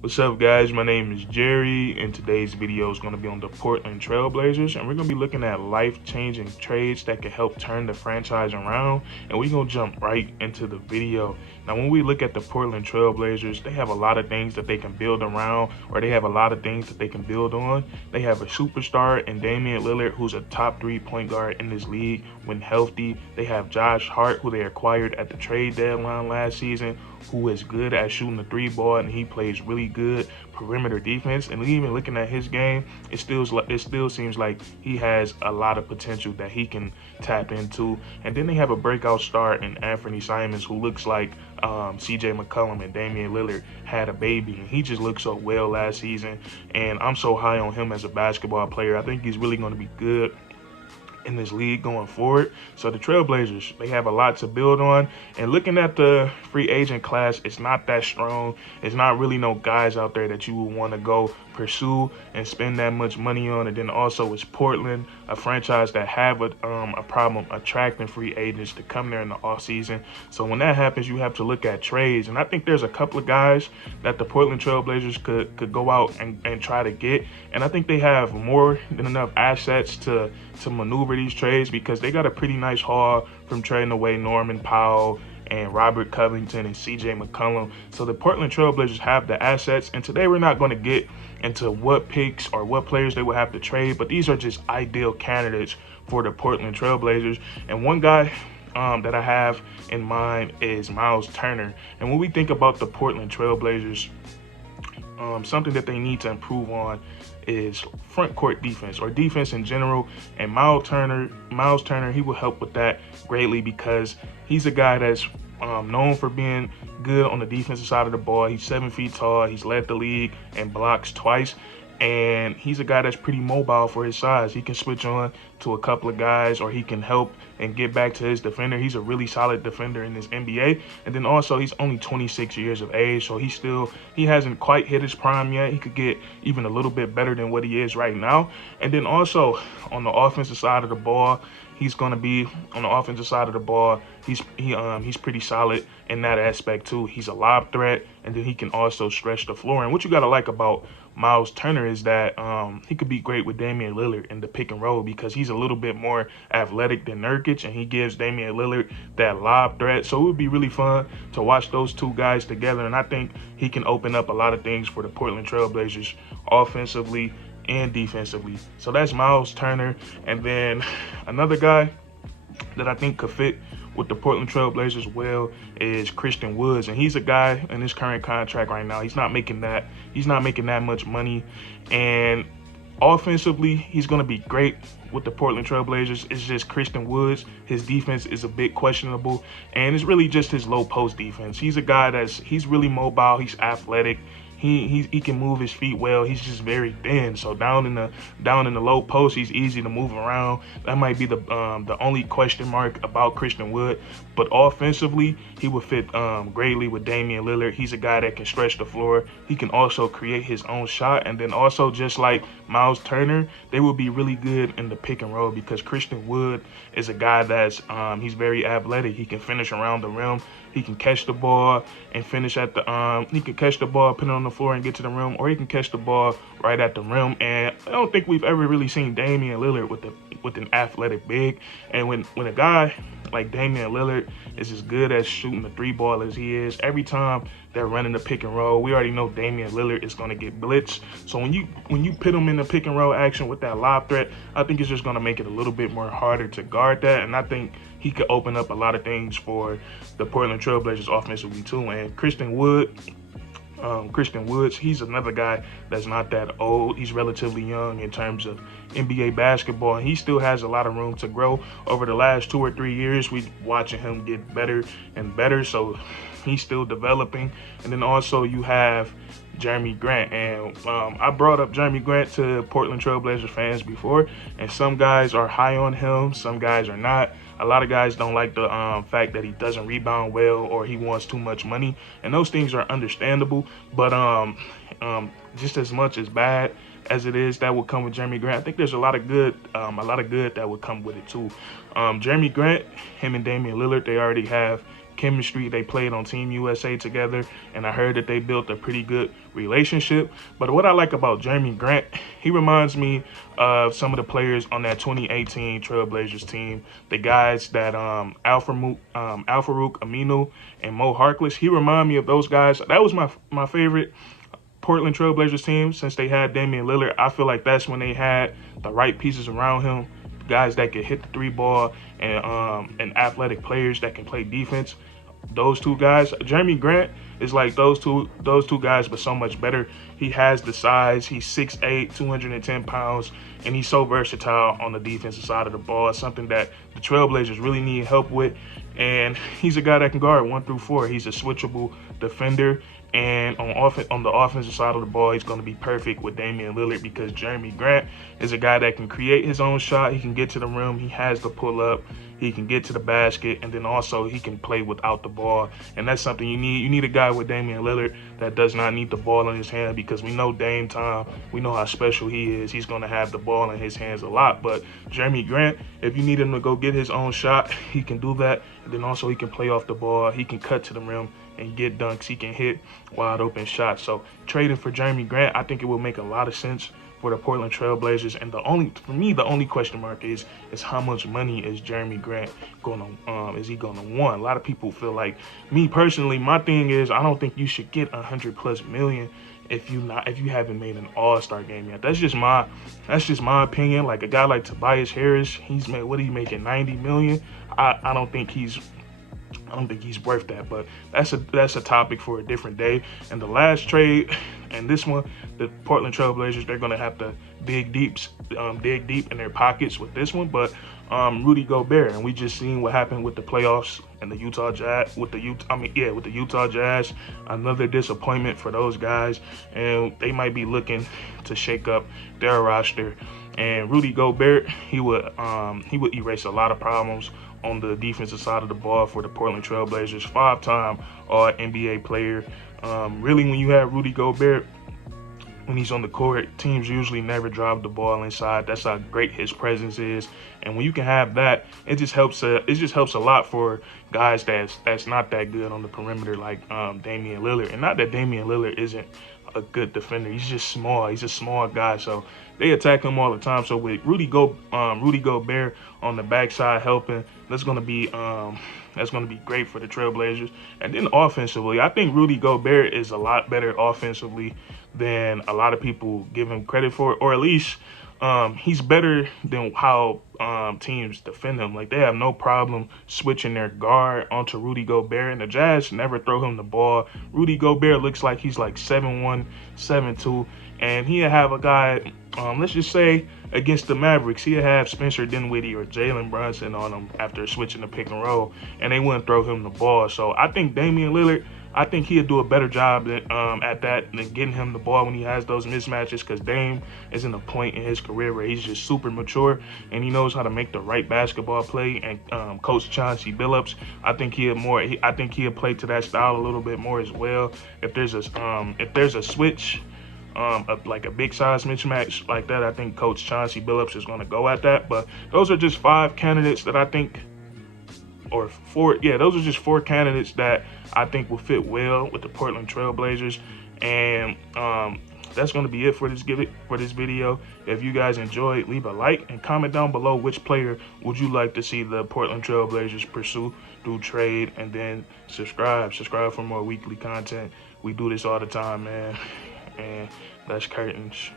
What's up, guys? My name is Jerry, and today's video is going to be on the Portland Trailblazers, and we're going to be looking at life-changing trades that can help turn the franchise around, and we're going to jump right into the video. Now, when we look at the Portland Trailblazers, they have a lot of things that they can build around, or they have a lot of things that they can build on. They have a superstar in Damian Lillard, who's a top 3 point guard in this league when healthy. They have Josh Hart, who they acquired at the trade deadline last season, who is good at shooting the 3 ball, and he plays really good perimeter defense. And even looking at his game, it still seems like he has a lot of potential that he can tap into. And then they have a breakout star in Anthony Simons, who looks like CJ McCollum and Damian Lillard had a baby, and he just looked so well last season. And I'm so high on him as a basketball player. I think he's really going to be good in this league going forward. So the Trailblazers, they have a lot to build on. And looking at the free agent class, it's not that strong. It's not really no guys out there that you would want to go pursue and spend that much money on. And then also it's Portland, a franchise that have a problem attracting free agents to come there in the offseason. So when that happens, you have to look at trades. And I think there's a couple of guys that the Portland Trailblazers could go out and try to get. And I think they have more than enough assets to maneuver these trades, because they got a pretty nice haul from trading away Norman Powell and Robert Covington and CJ McCollum. So the Portland Trailblazers have the assets, and today we're not going to get into what picks or what players they will have to trade, but these are just ideal candidates for the Portland Trailblazers. And one guy that I have in mind is Myles Turner. And when we think about the Portland Trailblazers, something that they need to improve on is front court defense, or defense in general. And Myles Turner, he will help with that greatly, because he's a guy that's known for being good on the defensive side of the ball. He's 7 feet tall. He's led the league in blocks twice. And he's a guy that's pretty mobile for his size. He can switch on to a couple of guys, or he can help and get back to his defender. He's a really solid defender in this NBA. And then also, he's only 26 years of age, so he hasn't quite hit his prime yet. He could get even a little bit better than what he is right now. And then also on the offensive side of the ball, he's pretty solid in that aspect too. He's a lob threat, and then he can also stretch the floor. And what you gotta like about Myles Turner is that he could be great with Damian Lillard in the pick and roll, because he's a little bit more athletic than Nurkic, and he gives Damian Lillard that lob threat. So it would be really fun to watch those two guys together, and I think he can open up a lot of things for the Portland Trailblazers offensively and defensively. So that's Myles Turner. And then another guy that I think could fit with the Portland Trailblazers well is Christian Woods. And he's a guy in his current contract right now, he's not making that much money. And offensively, he's going to be great with the Portland Trailblazers. It's just Christian Woods, his defense is a bit questionable, and it's really just his low post defense. He's a guy he's really mobile, he's athletic. He can move his feet well. He's just very thin. So down in the low post, he's easy to move around. That might be the only question mark about Christian Wood. But offensively, he would fit greatly with Damian Lillard. He's a guy that can stretch the floor. He can also create his own shot. And then also, just like Myles Turner, they will be really good in the pick and roll, because Christian Wood is a guy that's he's very athletic. He can finish around the rim. He can catch the ball and finish at the he can catch the ball, put it on the floor and get to the rim, or he can catch the ball right at the rim. And I don't think we've ever really seen Damian Lillard with an athletic big. And when a guy like Damian Lillard is as good at shooting the 3 ball as he is, every time they're running the pick and roll, we already know Damian Lillard is going to get blitzed. So when you put him in the pick and roll action with that lob threat, I think it's just going to make it a little bit more harder to guard that. And I think he could open up a lot of things for the Portland Trailblazers offensively too. And Christian Woods, he's another guy that's not that old. He's relatively young in terms of NBA basketball, and he still has a lot of room to grow. Over the last 2 or 3 years, we've watching him get better and better, so he's still developing. And then also you have Jerami Grant, and I brought up Jerami Grant to Portland Trailblazers fans before, and some guys are high on him, some guys are not. A lot of guys don't like the fact that he doesn't rebound well, or he wants too much money, and those things are understandable. But just as much as bad as it is that will come with Jerami Grant, I think there's a lot of good that would come with it too. Jerami Grant, him and Damian Lillard, they already have chemistry. They played on Team USA together, and I heard that they built a pretty good relationship. But what I like about Jerami Grant, he reminds me of some of the players on that 2018 Trailblazers team. The guys that Al-Farouq Aminu and Mo Harkless. He reminded me of those guys. That was my favorite Portland Trailblazers team since they had Damian Lillard. I feel like that's when they had the right pieces around him, guys that could hit the three ball, and athletic players that can play defense. Those two guys, Jerami Grant is like those two guys, but so much better. He has the size. He's 6'8", 210 pounds, and he's so versatile on the defensive side of the ball. It's something that the Trailblazers really need help with. And he's a guy that can guard 1 through 4. He's a switchable defender. And on the offensive side of the ball, he's going to be perfect with Damian Lillard, because Jerami Grant is a guy that can create his own shot. He can get to the rim. He has the pull up. He can get to the basket, and then also he can play without the ball. And that's something you need. You need a guy with Damian Lillard that does not need the ball in his hand, because we know Dame time. We know how special he is. He's going to have the ball in his hands a lot. But Jerami Grant, if you need him to go get his own shot, he can do that. And then also he can play off the ball. He can cut to the rim and get dunks. He can hit wide open shots. So trading for Jerami Grant, I think it will make a lot of sense for the Portland Trailblazers. And for me, the only question mark is how much money is Jerami Grant is he gonna want? A lot of people feel like, me personally, my thing is I don't think you should get $100+ million if you haven't made an All-Star game yet. That's just my opinion. Like a guy like Tobias Harris, he's made, what are you making, $90 million? I don't think he's worth that, but that's a topic for a different day. And the last trade, and this one, the Portland Trailblazers, they're gonna have to dig deep in their pockets with this one. But Rudy Gobert, and we just seen what happened with the playoffs and the Utah Jazz, with the Utah Jazz. Another disappointment for those guys, and they might be looking to shake up their roster. And Rudy Gobert, he would erase a lot of problems on the defensive side of the ball for the Portland Trailblazers. 5-time All-NBA player. Really, when you have Rudy Gobert, when he's on the court, teams usually never drive the ball inside. That's how great his presence is. And when you can have that, it just helps a lot for guys that's not that good on the perimeter, like Damian Lillard. And not that Damian Lillard isn't a good defender. He's just small. He's a small guy, so they attack him all the time. So with Rudy Gobert on the backside helping, that's gonna be great for the Trailblazers. And then offensively, I think Rudy Gobert is a lot better offensively than a lot of people give him credit for, or at least he's better than how teams defend him. Like, they have no problem switching their guard onto Rudy Gobert, and the Jazz never throw him the ball. Rudy Gobert looks like he's like 7'1", 7'2", and he'll have a guy, let's just say against the Mavericks, he'll have Spencer Dinwiddie or Jalen Brunson on him after switching the pick and roll, and they wouldn't throw him the ball. So I think Damian Lillard, I think he'll do a better job at that than getting him the ball when he has those mismatches, because Dame is in a point in his career where he's just super mature and he knows how to make the right basketball play. And Coach Chauncey Billups, I think he'll play to that style a little bit more as well. If there's a switch, like a big size mismatch like that, I think Coach Chauncey Billups is going to go at that. But those are just 5 candidates that I think, or 4, yeah, those are just 4 candidates that I think will fit well with the Portland Trailblazers. And that's going to be it for this video. If you guys enjoyed, leave a like and comment down below which player would you like to see the Portland Trailblazers pursue through trade, and then subscribe for more weekly content. We do this all the time, man. And that's curtains.